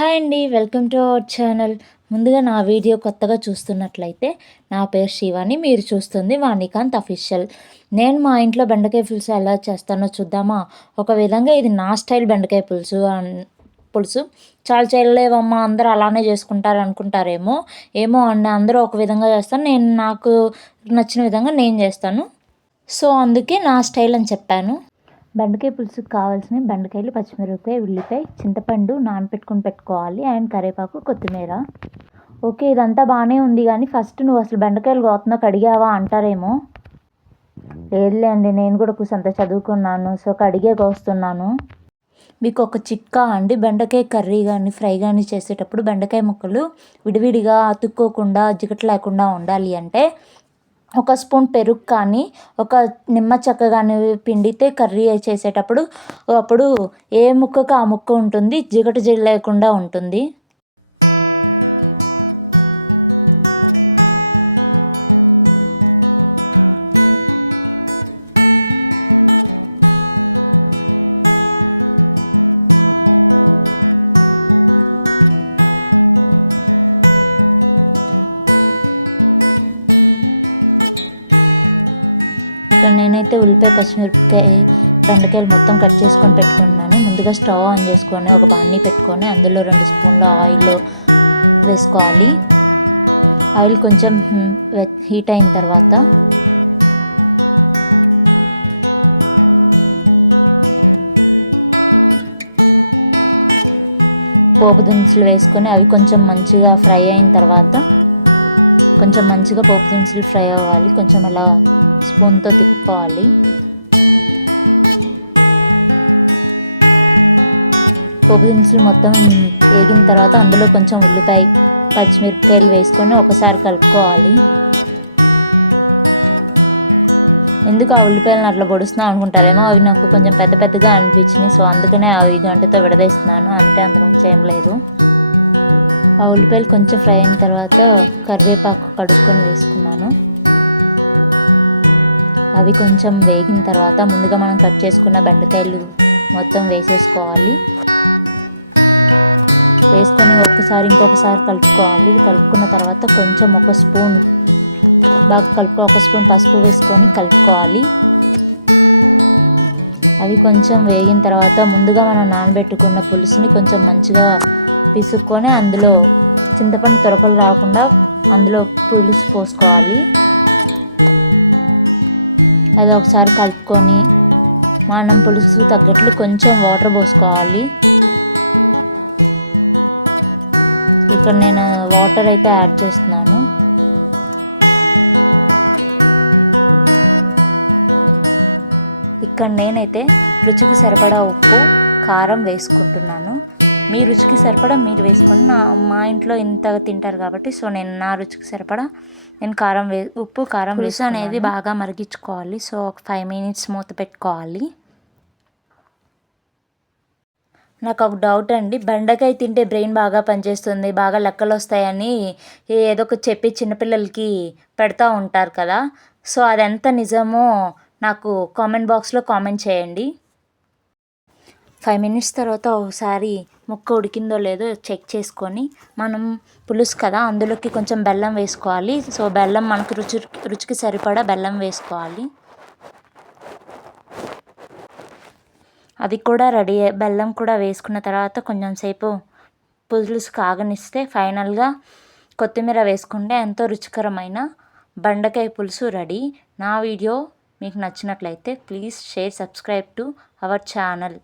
Hi అండి. Welcome to our channel. ముందుగా నా వీడియో కొత్తగా చూస్తున్నట్లయితే నా పేరు శివాని, మీరు చూస్తుంది వాణికాంత్ అఫీషియల్. నేను మా ఇంట్లో బెండకాయ పులుసు ఎలా చేస్తానో చూద్దామా? ఒక విధంగా ఇది నా స్టైల్ బెండకాయ పులుసు చాలా చేయలేవమ్మా, అందరూ అలానే చేసుకుంటారు అనుకుంటారేమో. ఏమో అండి, అందరూ ఒక విధంగా చేస్తాను, నేను నాకు నచ్చిన విధంగా నేను చేస్తాను. సో అందుకే నా స్టైల్ అని చెప్పాను. బెండకాయ పులుసుకు కావాల్సినవి బెండకాయలు, పచ్చిమిరపకాయ, ఉల్లిపాయ, చింతపండు నానబెట్టుకుని పెట్టుకోవాలి, అండ్ కరివేపాకు, కొత్తిమీర. ఓకే, ఇదంతా బాగానే ఉంది, కానీ ఫస్ట్ నువ్వు అసలు బెండకాయలు కోతున్నావు కడిగావా అంటారేమో. లేదులే అండి, నేను కూడా అంత చదువుకున్నాను, సో కడిగే కోస్తున్నాను. మీకు ఒక చిట్కా అండి, బెండకాయ కర్రీ కానీ ఫ్రై కానీ చేసేటప్పుడు బెండకాయ ముక్కలు విడివిడిగా అతుక్కోకుండా జిగట లేకుండా ఉండాలి అంటే ఒక స్పూన్ పెరుగు కానీ ఒక నిమ్మ చెక్క కానీ పిండితే కర్రీ చేసేటప్పుడు అప్పుడు ఏ ముక్కకు ఆ ముక్క ఉంటుంది, జిగట లేకుండా ఉంటుంది. ఇక్కడ నేనైతే ఉల్లిపాయ, పచ్చిమిరపకాయ, బెండకాయలు మొత్తం కట్ చేసుకొని పెట్టుకున్నాను. ముందుగా స్టవ్ ఆన్ చేసుకొని ఒక బాణీ పెట్టుకొని అందులో 2 స్పూన్ల ఆయిల్ వేసుకోవాలి. ఆయిల్ కొంచెం హీట్ అయిన తర్వాత పోపు దినుసులు వేసుకొని అవి కొంచెం మంచిగా ఫ్రై అయిన తర్వాత కొంచెం మంచిగా పోపు దినుసులు ఫ్రై అవ్వాలి, కొంచెం అలా స్పూన్తో తిప్పుకోవాలి. పోపు దినుసులు మొత్తం వేగిన తర్వాత అందులో కొంచెం ఉల్లిపాయ, పచ్చిమిరపకాయలు వేసుకొని ఒకసారి కలుపుకోవాలి. ఎందుకు ఆ ఉల్లిపాయలను అట్లా పొడుస్తున్నాం అనుకుంటారేమో, అవి నాకు కొంచెం పెద్ద పెద్దగా అనిపించినాయి, సో అందుకనే అవి గంటతో విడదీస్తున్నాను, అంటే అంతకుమించి ఏం లేదు. ఆ ఉల్లిపాయలు కొంచెం ఫ్రై అయిన తర్వాత కరివేపాకు కడుక్కొని వేసుకున్నాను. అవి కొంచెం వేగిన తర్వాత ముందుగా మనం కట్ చేసుకున్న బెండకాయలు మొత్తం వేసేసుకోవాలి. వేసుకొని ఇంకొకసారి కలుపుకోవాలి. కలుపుకున్న తర్వాత కొంచెం ఒక స్పూన్ పసుపు వేసుకొని కలుపుకోవాలి. అవి కొంచెం వేగిన తర్వాత ముందుగా మనం నానబెట్టుకున్న పులుసుని కొంచెం మంచిగా పిసుక్కొని అందులో చింతపండు తొరకలు రాకుండా అందులో పులుసు పోసుకోవాలి. అది ఒకసారి కలుపుకొని మనం పులుసు తగ్గట్లు కొంచెం వాటర్ పోసుకోవాలి. ఇక్కడ నేను వాటర్ అయితే యాడ్ చేస్తున్నాను. ఇక్కడ నేనైతే రుచికి సరిపడా ఉప్పు, కారం వేసుకుంటున్నాను. మీ రుచికి సరిపడా మీరు వేసుకొని, మా ఇంట్లో ఇంత తింటారు కాబట్టి సో నేను నా రుచికి సరిపడా నేను ఉప్పు కారం పులుసు అనేది బాగా మరిగించుకోవాలి. సో ఒక 5 minutes మూత పెట్టుకోవాలి. నాకు ఒక డౌట్ అండి, బెండకాయ తింటే బ్రెయిన్ బాగా పనిచేస్తుంది, బాగా లెక్కలు వస్తాయని ఏదో ఒక చెప్పి చిన్నపిల్లలకి పెడతా ఉంటారు కదా, సో అది ఎంత నిజమో నాకు కామెంట్ బాక్స్లో కామెంట్ చేయండి. 5 minutes తర్వాత ఒకసారి ముక్క ఉడికిందో లేదో చెక్ చేసుకొని మనం పులుసు కదా అందులోకి కొంచెం బెల్లం వేసుకోవాలి. సో బెల్లం మనకు రుచికి సరిపడా బెల్లం వేసుకోవాలి. అది కూడా రెడీ. బెల్లం కూడా వేసుకున్న తర్వాత కొంచెం సేపు పులుసు కాగనిస్తే ఫైనల్గా కొత్తిమీర వేసుకుంటే ఎంతో రుచికరమైన బెండకాయ పులుసు రెడీ. నా వీడియో మీకు నచ్చినట్లయితే please share, subscribe to our channel.